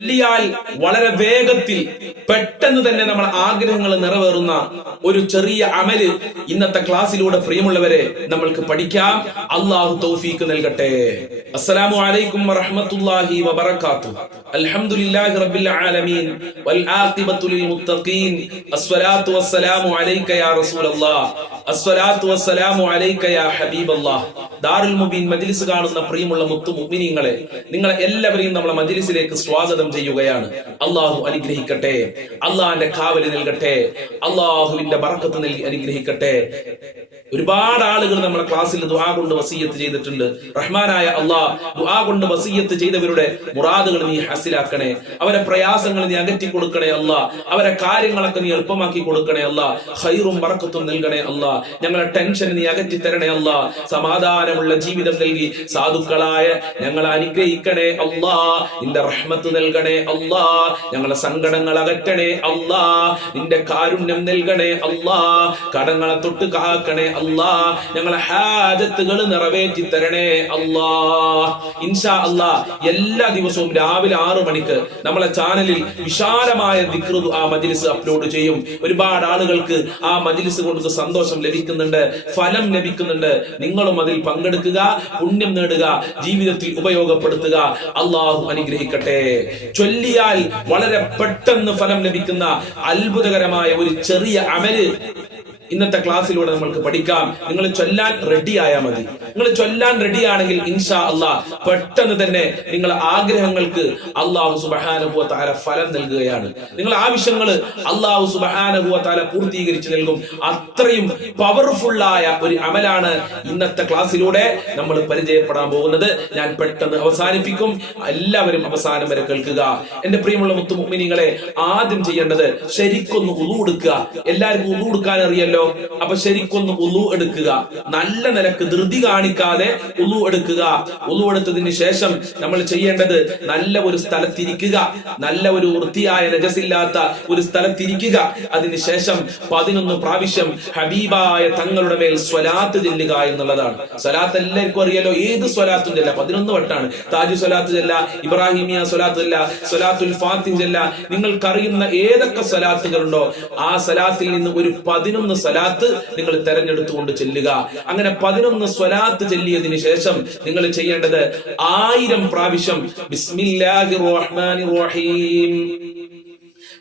ചൊല്ലിയാൽ വളരെ വേഗത്തിൽ പെട്ടെന്ന് തന്നെ നമ്മൾ ആഗ്രഹങ്ങൾ നിറവേറുന്ന ഒരു ചെറിയ അമല് ഇന്നത്തെ ക്ലാസ്സിലൂടെ പ്രിയമുള്ളവരെ നമ്മൾക്ക് പഠിക്കാം. അല്ലാഹു തൗഫീഖ് നൽകട്ടെ. അസ്സലാമു അലൈക്കും വറഹ്മത്തുള്ളാഹി വബറകാതുഹു. അൽഹംദുലില്ലാഹി റബ്ബിൽ ആലമീൻ വൽ ആഖിബത്തു ലിൽ മുത്തഖീൻ. അസ്സലാത്തു വസ്സലാമു അലൈക യാ റസൂലല്ലാഹ്. അസ്സലാത്തു വസ്സലാമു അലൈക യാ ഹബീബല്ലാഹ്. ദാറുൽ മുബീൻ മജ്ലിസ് കാണുന്ന പ്രിയമുള്ള മുത്തു മുഅ്മിനീങ്ങളെ, നിങ്ങളെ എല്ലാവരെയും നമ്മളെ മജ്ലിസിലേക്ക് സ്വാഗതം ചെയ്യുകയാണ്. അള്ളാഹു അനുഗ്രഹിക്കട്ടെ, അള്ളാഹിന്റെ കാവല് നൽകട്ടെ, അള്ളാഹുവിന്റെ ബറക്കത്ത് നൽകി അനുഗ്രഹിക്കട്ടെ. ഒരുപാട് ആളുകൾ നമ്മുടെ ക്ലാസ്സിൽ ദുആ കൊണ്ട് വസിയ്യത്ത് ചെയ്തിട്ടുണ്ട്. റഹ്മാനായ അള്ളാഹ് ദുആ കൊണ്ട് വസിയ്യത്ത് ചെയ്തവരുടെ മുറാദുകൾ നീ ഹാസിലാക്കണേ, അവരെ പ്രയാസങ്ങൾ നീ അകറ്റി കൊടുക്കണേ അള്ളാഹ്, അവരെ കാര്യങ്ങളൊക്കെ നീ എളുപ്പമാക്കി കൊടുക്കണേ അള്ളാഹ്, ഖൈറും ബറക്കത്തും നൽകണേ അള്ളാഹ്, ഞങ്ങളെ ടെൻഷൻ നീ അകറ്റി തരണേ അള്ളാഹ്, സമാധാനമുള്ള ജീവിതം നൽകി സാധുക്കളായ ഞങ്ങളെ അനുഗ്രഹിക്കണേ അള്ളാഹ്, നിന്റെ റഹ്മത്ത് നൽകണേ അള്ളാഹ്, ഞങ്ങളെ സങ്കടങ്ങൾ അകറ്റണേ അള്ളാഹ്, നിന്റെ കാരുണ്യം നൽകണേ അള്ളാഹ്, കടങ്ങളെ തൊട്ട് കാക്കണേ അല്ലാഹ്, ഞങ്ങളെ ഹാജത്തുകൾ നിറവേറ്റി തരണേ അല്ലാഹ്. ഇൻഷാ അല്ലാഹ് എല്ലാ ദിവസവും രാവിലെ 6 മണിക്ക് നമ്മളെ ചാനലിൽ വിശാലമായ ദിക്ർ ദുആ മജ്ലിസ് അപ്ലോഡ് ചെയ്യും. ഒരുപാട് ആളുകൾക്ക് ആ മജ്ലിസ് കൊണ്ട് സന്തോഷം ലഭിക്കുന്നുണ്ട്, ഫലം ലഭിക്കുന്നുണ്ട്. നിങ്ങളും അതിൽ പങ്കെടുക്കുക, പുണ്യം നേടുക, ജീവിതത്തിൽ ഉപയോഗപ്പെടുത്തുക. അല്ലാഹു അനുഗ്രഹിക്കട്ടെ. ചൊല്ലിയാൽ വളരെ പെട്ടെന്ന് ഫലം ലഭിക്കുന്ന അത്ഭുതകരമായ ഒരു ചെറിയ അമല് ഇന്നത്തെ ക്ലാസ്സിലൂടെ നമ്മൾക്ക് പഠിക്കാം. നിങ്ങൾ ചൊല്ലാൻ റെഡി ആയാൽ മതി. നിങ്ങൾ ചൊല്ലാൻ റെഡി ആണെങ്കിൽ ഇൻഷാ അല്ലാഹ് പെട്ടെന്ന് തന്നെ നിങ്ങളെ ആഗ്രഹങ്ങൾക്ക് അല്ലാഹു സുബ്ഹാനഹു വ തആല ഫലം നൽകുകയാണ്. നിങ്ങളുടെ ആവശ്യങ്ങൾ അല്ലാഹു സുബ്ഹാനഹു വ തആല പൂർത്തീകരിച്ചു നൽകും. അത്രയും പവർഫുൾ ആയ ഒരു അമലാണ് ഇന്നത്തെ ക്ലാസ്സിലൂടെ നമ്മൾ പരിചയപ്പെടാൻ പോകുന്നത്. ഞാൻ പെട്ടെന്ന് അവസാനിപ്പിക്കും, എല്ലാവരും അവസാനം വരെ കേൾക്കുക. എന്റെ പ്രിയമുള്ള മുത്തു മുഅ്മിനീങ്ങളെ, ആദ്യം ചെയ്യേണ്ടത് ശരിക്കൊന്ന് ഉളു എടുക്കുക. എല്ലാവർക്കും ഉളു എടുക്കാൻ അറിയല്ലോ. അപ്പൊ ശരിക്കൊന്ന് ഉളു എടുക്കുക. നല്ല നിലക്ക് ധൃതി കാണിക്കാതെ ഉളു എടുക്കുക. ഉളു എടുത്തതിന് ശേഷം നമ്മൾ ചെയ്യേണ്ടത് നല്ല ഒരു സ്ഥലത്തിരിക്കുക, നല്ല ഒരു വൃത്തിയായ നജസില്ലാത്ത ഒരു സ്ഥലത്തിരിക്കുക. അതിനുശേഷം 11 പ്രാവശ്യം ഹബീബായ തങ്ങളുടെ മേൽ സ്വലാത്ത് ചെല്ലുക എന്നുള്ളതാണ്. സ്വലാത്ത് എല്ലാവർക്കും അറിയാലോ, ഏത് സ്വലാത്തും ചെല്ല. 11 വട്ടാണ്. താജു സ്വലാത്ത് ചെല്ല, ഇബ്രാഹിമിയ സ്വലാത്ത് ചെല്ല, സ്വലാത്തുൽ ഫാത്തിഹ ചെല്ല. നിങ്ങൾക്കറിയുന്ന ഏതൊക്കെ സ്വലാത്തുകളുണ്ടോ ആ സ്വലാത്തിൽ നിന്ന് ഒരു 11 സ്വലാത്ത് നിങ്ങൾ തെരഞ്ഞെടുത്തുകൊണ്ട് ചെല്ലുക. അങ്ങനെ 11 സ്വലാത്ത് ചെല്ലിയതിനു ശേഷം നിങ്ങൾ ചെയ്യേണ്ടത് 1000 പ്രാവശ്യം ബിസ്മില്ലാഹിർ റഹ്മാനിർ റഹീം,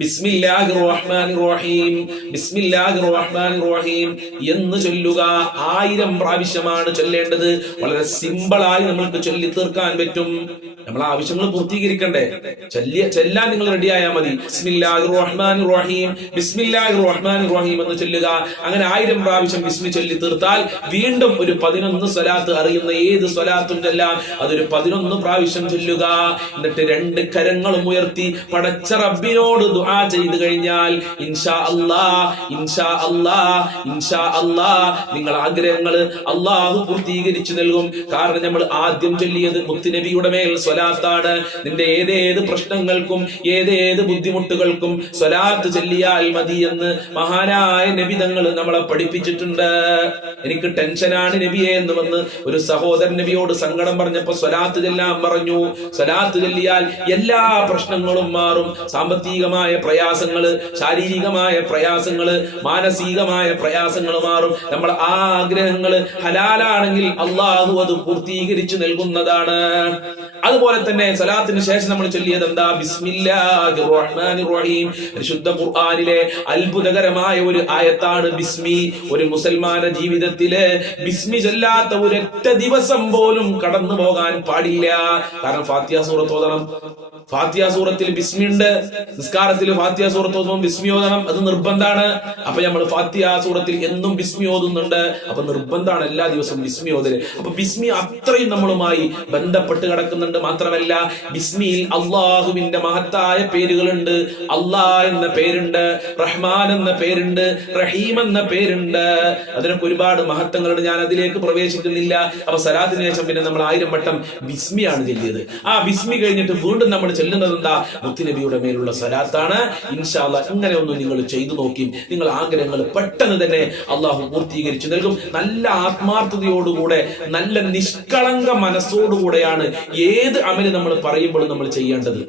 ബിസ്മില്ലാഹിർ റഹ്മാനിർ റഹീം, ബിസ്മില്ലാഹിർ റഹ്മാനിർ റഹീം എന്ന് ചൊല്ലുക. 1000 പ്രാവശ്യമാണ് ചൊല്ലേണ്ടത്. വളരെ സിമ്പിളായി നമ്മൾക്ക് ചൊല്ലി തീർക്കാൻ പറ്റും. നമ്മളെ ആവശ്യങ്ങൾ പൂർത്തീകരിക്കണ്ടേ? ചെല്ലാൻ നിങ്ങൾ റെഡി ആയാൽ മതി. ബിസ്മില്ലാഹിർ റഹ്മാനിർ റഹീം, ബിസ്മില്ലാഹിർ റഹ്മാനിർ റഹീം എന്ന് ചൊല്ലുക. അങ്ങനെ 1000 പ്രാവശ്യം ബിസ്മി ചൊല്ലി തീർത്താൽ വീണ്ടും ഒരു 11 സ്വലാത്ത്, അറിയുന്ന ഏത് സ്വലാത്തും ചെല്ലാം, അതൊരു 11 പ്രാവശ്യം ചൊല്ലുക. എന്നിട്ട് 2 കരങ്ങളും ഉയർത്തി പടച്ച റബ്ബിനോട് ദുആ ചെയ്തു കഴിഞ്ഞാൽ ഇൻഷാ അല്ലാഹ്, ഇൻഷാ അല്ലാഹ്, ഇൻഷാ അല്ലാഹ് നിങ്ങൾ ആഗ്രഹങ്ങൾ അല്ലാഹു പൂർത്തീകരിച്ചു നൽകും. കാരണം നമ്മൾ ആദ്യം ചൊല്ലിയത് മുത്തുനബിയുടെ മേൽ സ്വലാത്താണ്. നിന്റെ ഏതേത് പ്രശ്നങ്ങൾക്കും ഏതേത് ബുദ്ധിമുട്ടുകൾക്കും സ്വലാത്ത് ചൊല്ലിയാൽ മതി എന്ന് മഹാനായ നബി തങ്ങൾ നമ്മളെ പഠിപ്പിച്ചിട്ടുണ്ട്. എനിക്ക് ടെൻഷനാണ് നബിയെ എന്ന് വന്ന് ഒരു സഹോദരൻ നബിയോട് സങ്കടം പറഞ്ഞപ്പോ സ്വലാത്ത് ചൊല്ലാൻ പറഞ്ഞു. സ്വലാത്ത് ചൊല്ലിയാൽ എല്ലാ പ്രശ്നങ്ങളും മാറും. സാമ്പത്തികമായ പ്രയാസങ്ങള്, ശാരീരികമായ പ്രയാസങ്ങള്, മാനസികമായ പ്രയാസങ്ങൾ മാറും. നമ്മൾ ആഗ്രഹങ്ങൾ ഹലാലാണെങ്കിൽ അള്ളാഹു അത് പൂർത്തീകരിച്ചു നൽകുന്നതാണ്. അതുപോലെ തന്നെ സ്വലാത്തിന് ശേഷം നമ്മൾ ചൊല്ലിയത് എന്താ? ബിസ്മില്ലാഹിർ റഹ്മാനിർ റഹീം. പരിശുദ്ധ ഖുർആനിലെ അത്ഭുതകരമായ ഒരു ആയത്താണ് ബിസ്മി. ഒരു മുസൽമാന ജീവിതത്തില് ബിസ്മി ചൊല്ലാത്ത ഒരൊറ്റ ദിവസം പോലും കടന്നു പോകാൻ പാടില്ല. കാരണം ഫാത്തിഹ സൂറത്ത് ഓതണം. ഫാത്തിഹ സൂറത്തിൽ ബിസ്മി ഉണ്ട്. നിസ്കാരത്തിൽ ഫാത്തിഹ സൂറത്ത് ഓതുമ്പോൾ ബിസ്മി ഓതണം, അത് നിർബന്ധമാണ്. അപ്പൊ നമ്മൾ ഫാത്തിഹ സൂറത്തിൽ എന്നും ബിസ്മി ഓതുന്നുണ്ട്. അപ്പൊ നിർബന്ധമാണ് എല്ലാ ദിവസവും ബിസ്മി ഓതല്. അപ്പൊ ബിസ്മി അത്രയും നമ്മളുമായി ബന്ധപ്പെട്ട് കിടക്കുന്നുണ്ട്. മാത്രമല്ല ബിസ്മിയിൽ അള്ളാഹുവിന്റെ മഹത്തായ പേരുകളുണ്ട്. അള്ളാഹ് എന്ന പേരുണ്ട്, റഹ്മാൻ എന്ന പേരുണ്ട്, റഹീം എന്ന പേരുണ്ട്. അതിനൊക്കെ ഒരുപാട് മഹത്വങ്ങളുണ്ട്. ഞാൻ അതിലേക്ക് പ്രവേശിക്കുന്നില്ല. അപ്പൊ സലാത്തിന് ശേഷം പിന്നെ നമ്മൾ 1000 വട്ടം ബിസ്മിയാണ് ചൊല്ലിയത്. ആ ബിസ്മി കഴിഞ്ഞിട്ട് വീണ്ടും നമ്മൾ ചെല്ലുന്നത് എന്താ? മുത്തുനബിയുടെ മേലുള്ള സ്വലാത്താണ്. ഇൻഷാ അല്ലാഹ് ഇങ്ങനെ ഒന്ന് നിങ്ങൾ ചെയ്തു നോക്കി, നിങ്ങൾ ആഗ്രഹങ്ങൾ പെട്ടെന്ന് തന്നെ അള്ളാഹു പൂർത്തീകരിച്ചു നൽകും. നല്ല ആത്മാർത്ഥതയോടുകൂടെ, നല്ല നിഷ്കളങ്ക മനസ്സോടുകൂടെയാണ് ഏത് അമല് നമ്മൾ പറയുമ്പോഴും നമ്മൾ ചെയ്യേണ്ടത്.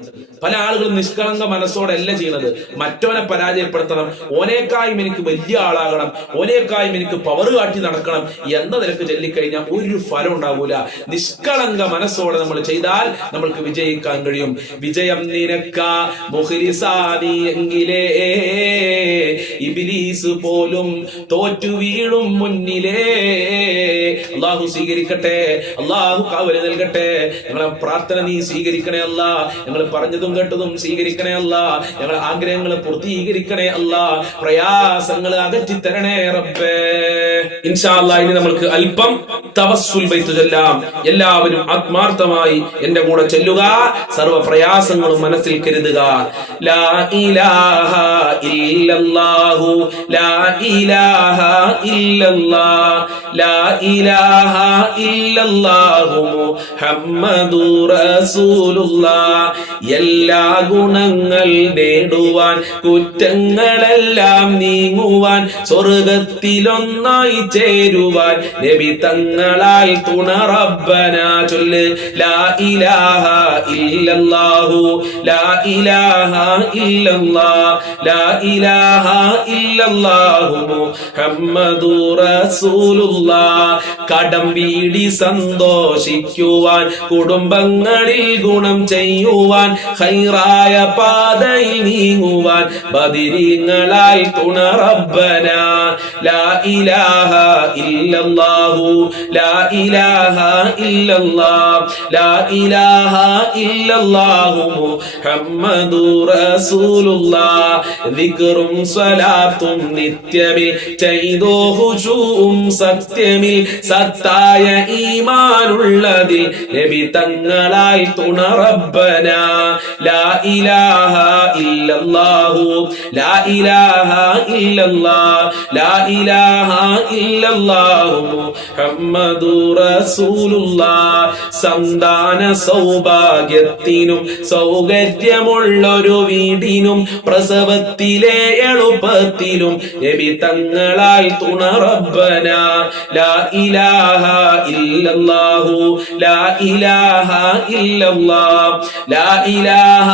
പല ആളുകളും നിഷ്കളങ്ക മനസ്സോടെ അല്ല ചെയ്യുന്നത്. മറ്റവനെ പരാജയപ്പെടുത്തണം, ഓനേക്കായും എനിക്ക് വലിയ ആളാകണം, ഓനേക്കായും എനിക്ക് പവർ കാട്ടി നടക്കണം എന്ന നിലക്ക് ചൊല്ലിക്കഴിഞ്ഞാൽ ഒരു ഫലം ഉണ്ടാകൂല. നിഷ്കളങ്ക മനസ്സോടെ നമ്മൾ ചെയ്താൽ നമ്മൾക്ക് വിജയിക്കാൻ കഴിയും. വിജയം നിനക്ക മുഖ്ലിസാനി എങ്കിലേ ഇബ്ലീസ് പോലും തോറ്റു വീഴും മുന്നിലേ. അള്ളാഹു സ്വീകരിക്കട്ടെ, അള്ളാഹു കാവല് നൽകട്ടെ. ഞങ്ങളെ പ്രാർത്ഥന നീ സ്വീകരിക്കണേ അല്ല, ഞങ്ങൾ പറഞ്ഞതും കേട്ടതും സ്വീകരിക്കണേ അല്ല, ഞങ്ങളെ ആഗ്രഹങ്ങൾ പൂർത്തീകരിക്കണേ അല്ല, പ്രയാസങ്ങൾ അകറ്റി തരണേ റബ്ബേ. ഇൻഷാ അല്ലാഹ് ഇനി നമുക്ക് അല്പം തവസ്സുൽ ബൈത്ത് ചൊല്ലാം. എല്ലാവരും ആത്മാർത്ഥമായി എന്റെ കൂടെ ചൊല്ലുക, സർവ്വ പ്രയാസങ്ങളും മനസ്സിൽ കരുതുക. ലാ ഇലാഹ ഇല്ലല്ലാഹു ലാ ഇലാഹ ഇല്ലല്ലാഹ് ലാ ഇലാഹ ഇല്ലല്ലാഹു മുഹമ്മദുർ റസൂലുള്ളാഹ്. എല്ലാ ഗുണങ്ങൾ നേടുവാൻ, കുറ്റങ്ങളെല്ലാം നീങ്ങുവാൻ, സ്വർഗത്തിലൊന്നായി ചേരുവാൻ നബി തങ്ങളാൽ തുണ റബ്ബന. ചൊല്ല് ലാ ഇലാഹ ഇല്ലല്ലാഹു ലാ ഇലാഹ ഇല്ലല്ലാഹ് ലാ ഇലാഹ ഇല്ലല്ലാഹു മുഹമ്മദുർ റസൂലുള്ളാഹ്. കടം വീടി സന്തോഷിക്കുവാൻ, കുടുംബങ്ങളിൽ ഗുണം ചെയ്യുവാൻ, ഖൈറായ പാതയിൽ നീങ്ങുവാൻ ബദിരീങ്ങളാൽ തുണ റബ്ബന. ലാ ഇലാഹ ഇല്ലല്ലാഹു ലാ ഇലാഹ ഇല്ലല്ലാഹ് ലാ ഇലാഹ ഇല്ലല്ലാഹു മുഹമ്മദുർ റസൂലുള്ളാഹ്. ദിക്റും സ്വലാത്തും നിത്യമിൽ ചെയ്തോ ഖുശൂഉം സത്യമിൽ, സത്തായ ഈമാനുള്ളതിൽ നബി തങ്ങളാൽ തുണ റബ്ബന. ലാ ഇലാഹ ഇല്ലല്ലാഹു ലാ ഇലാഹ ഇല്ലല്ലാഹ് ലാ ഇലാഹ ഇല്ലല്ലാഹു മുഹമ്മദുർ റസൂലുള്ളാഹ്. സന്താന സൗഭാഗ്യത്തിനും സൗകര്യമുള്ളൊരു വീടിനും പ്രസവത്തിലെ എളുപ്പത്തിലും നബി തങ്ങളാൽ തുണ റബ്ബന. ലാ ഇലാഹ ഇല്ലല്ലാഹു ലാ ഇലാഹ ഇല്ലല്ലാഹ് ലാ ഇലാഹ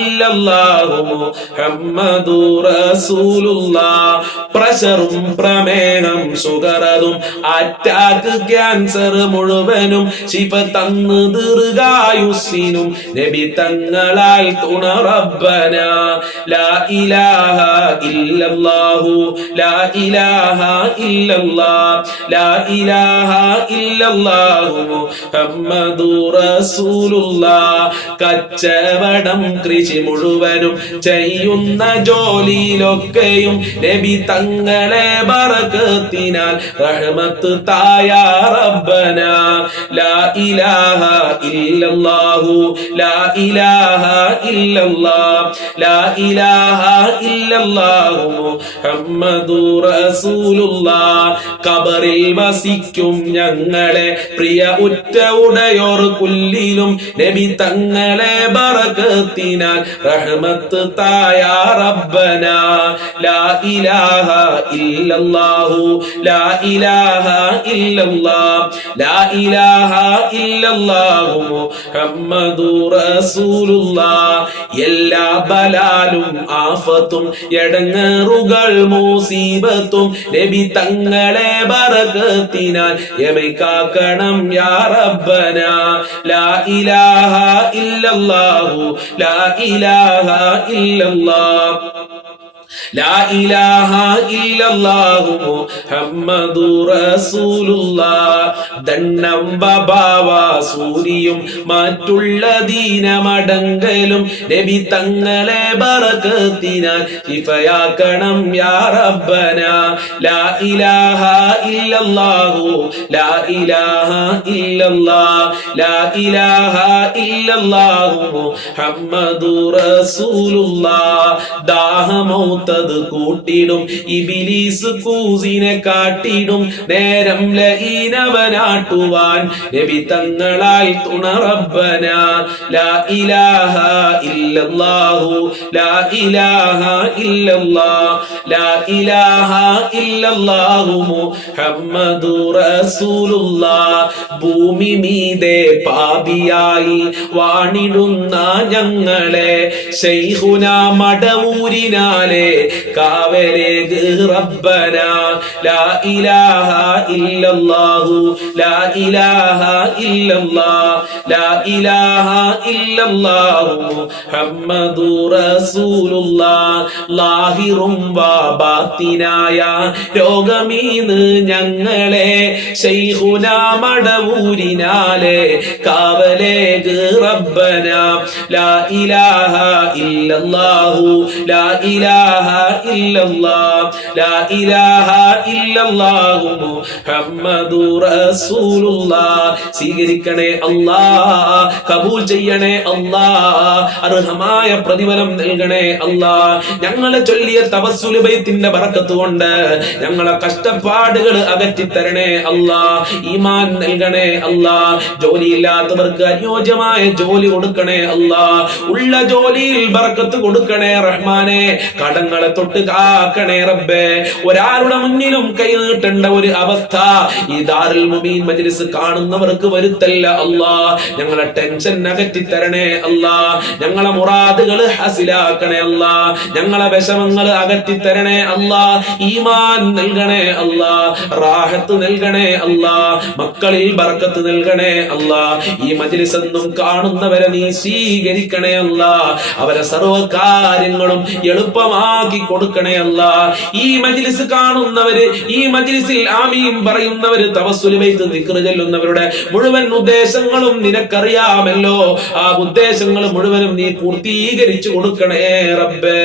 ഇല്ലല്ലാഹു മുഹമ്മദുർ റസൂലുള്ളാഹ്. പ്രഷറും പ്രമേഹം ഷുഗറതും അറ്റാക്ക് ക്യാൻസർ മുഴുവനും ശിഫ തന്നു ദീർഘായുസ്സിനും നബി തങ്ങളാൽ തുണ റബ്ബന. ലാ ഇലാഹ ഇല്ലല്ലാഹു ലാ ഇലാഹ ഇല്ലല്ലാഹ് ലാ ഇലാഹ ഇല്ലല്ലാഹു മുഹമ്മദുർ റസൂലുള്ളാഹ്. കച്ചവടം കൃഷി മുഴുവനും ചെയ്യുന്ന ജോലിയിലൊക്കെയും നബി തങ്ങളെ ബറകത്തിനാൽ റഹ്മത്ത് തായ റബ്ബന. ലാ ഇലാഹ ഇല്ലല്ലാഹു ലാ ഇലാഹ ഇല്ലല്ലാഹ് ലാ ഇലാഹ ഇല്ലല്ലാഹു മുഹമ്മദുർ റസൂലുള്ളാഹ്. ഖബറിൽ വസിക്കും ഞങ്ങളെ പ്രിയ ഉറ്റ ഉടയോർ കുല്ലിലും നബി തങ്ങളെ ബറകത്തിനാൽ റഹ്മത്ത് തായ റബ്ബന. ലാ ഇലാഹ ഇല്ലല്ലാഹു ലാ ഇലാഹ ഇല്ലല്ലാഹ് ലാ ഇലാഹ ഇല്ലല്ലാഹു മുഹമ്മദുർ റസൂലുള്ളാഹ്. എല്ലാ ബലാലും ആഫത്തും എടങ്ങേറുകൾ മുസീബത്തും നബി തങ്ങളെ ബറകത്തിനാൽ യമൈക്കാക്കണം യാ റബ്ബന. ലാ ഇലാഹ ഇല്ലല്ലാഹു ലാ ഇലാഹ ഇല്ലല്ലാഹ് ലാ ഇലാഹ ഇല്ലല്ലാഹു മുഹമ്മദുർ റസൂലുള്ളാഹ്. ദണ്ണം ബബാവ സൂരിയും മറ്റുള്ള ദീനമടങ്കലും നബി തങ്ങളെ ബറകത്തിനാൽ ശിഫയാക്കണം യാ റബ്ബന. ലാ ഇലാഹ ഇല്ലല്ലാഹു ലാ ഇലാഹ ഇല്ലല്ലാഹ് ലാ ഇലാഹ ഇല്ലല്ലാഹു മുഹമ്മദുർ റസൂലുള്ളാഹ്. ദാഹമൗത്ത് ഒത്തത് കൂട്ടിടും ഇബിലീസ് കൂസിനെ കാട്ടിടും നേരം ലഈനവനാട്ടുവാൻ നബി തങ്ങളാൽ തുണ റബ്ബന ലാ ഇലാഹ ഇല്ലല്ലാഹു ലാ ഇലാഹ ഇല്ലല്ലാഹ് ലാ ഇലാഹ ഇല്ലല്ലാഹു മുഹമ്മദുർ റസൂലുള്ളാഹ് ഭൂമി മീതെ പാപിയായി വാണിടുന്ന ഞങ്ങളെ ശൈഖുന മടവൂരിനാലെ കാവലേക് റബ്ബന ലാ ഇലാഹ ഇല്ലല്ലാഹു ലാ ഇലാഹ ഇല്ലല്ലാഹ് ലാ ഇലാഹ ഇല്ലല്ലാഹു മുഹമ്മദുർ റസൂലുള്ളാഹ് ലാഹിറും ബാത്തിനായ രോഗമീന്ന് ഞങ്ങളെ ശൈഖുന മടവൂരിനാലെ കാവലേക് റബ്ബന ലാ ഇലാഹ ഇല്ലല്ലാഹു ലാ ഇലാഹ ഇല്ലല്ലാഹ് ലാ ഇലാഹ ഇല്ലല്ലാഹു മുഹമ്മദുർ റസൂലുള്ളാഹ് സ്വീകരിക്കണേ അല്ലാഹ് കബൂൽ ചെയ്യണേ അല്ലാഹ് അർഹമായ പ്രതിഫലം നൽകണേ അല്ലാഹ് ഞങ്ങളെ ചൊല്ലിയ തവസ്സുൽ ബൈത്തിന്റെ ബറക്കത്ത് കൊണ്ട് ഞങ്ങളെ കഷ്ടപ്പാടുകൾ അകറ്റി തരണേ അല്ലാഹ് ഈമാൻ നൽകണേ അല്ലാഹ് ജോലിയില്ലാത്തവർക്ക് അനുയോജ്യമായ ജോലി കൊടുക്കണേ അല്ലാഹ് ഉള്ള ജോലിയിൽ ബറക്കത്ത് കൊടുക്കണേ റഹ്മാനെ കടങ്ങളെ തൊട്ട് കാക്കണേ റബ്ബേ ഒരാളുടെ മുന്നിലും കൈ നീട്ടേണ്ട ഒരു അവസ്ഥ ഈ ദാറുൽ മുബീൻ മജ്ലിസ് കാണുന്നവർക്ക് വരുത്തല്ല അല്ലാഹ് ഞങ്ങളെ ടെൻഷൻ അകറ്റി തരണേ അല്ലാഹ് ഞങ്ങളെ മുറാദുകൾ ഹാസിലാക്കണേ അല്ലാഹ് ഞങ്ങളെ വിഷമങ്ങൾ അകറ്റി തരണേ അല്ലാഹ് ഈമാൻ നൽകണേ അല്ലാഹ് റാഹത്ത് നൽകണേ അല്ലാഹ് മക്കളിൽ ബർക്കത്ത് നൽകണേ അല്ലാഹ് ഈ മജ്ലിസ് എന്നും കാണുന്നവരെ നീ സ്വീകരിക്കണേ അല്ലാഹ് അവരെ സർവ്വ കാര്യങ്ങളും എളുപ്പമാക്കി കൊടുക്കണേ അല്ലാഹ് ഈ മജ്ലിസ് കാണുന്നവര് ഈ മജ്ലിസിൽ ആമീൻ പറയുന്നവര് തവസ്സുൽ ബൈത്ത് ദിക്ർ ചൊല്ലുന്നവരുടെ മുഴുവൻ ഉദ്ദേശങ്ങളും നിനക്കറിയാമല്ലോ ആ ഉദ്ദേശങ്ങൾ മുഴുവനും നീ പൂർത്തീകരിച്ചു കൊടുക്കണേ റബ്ബേ.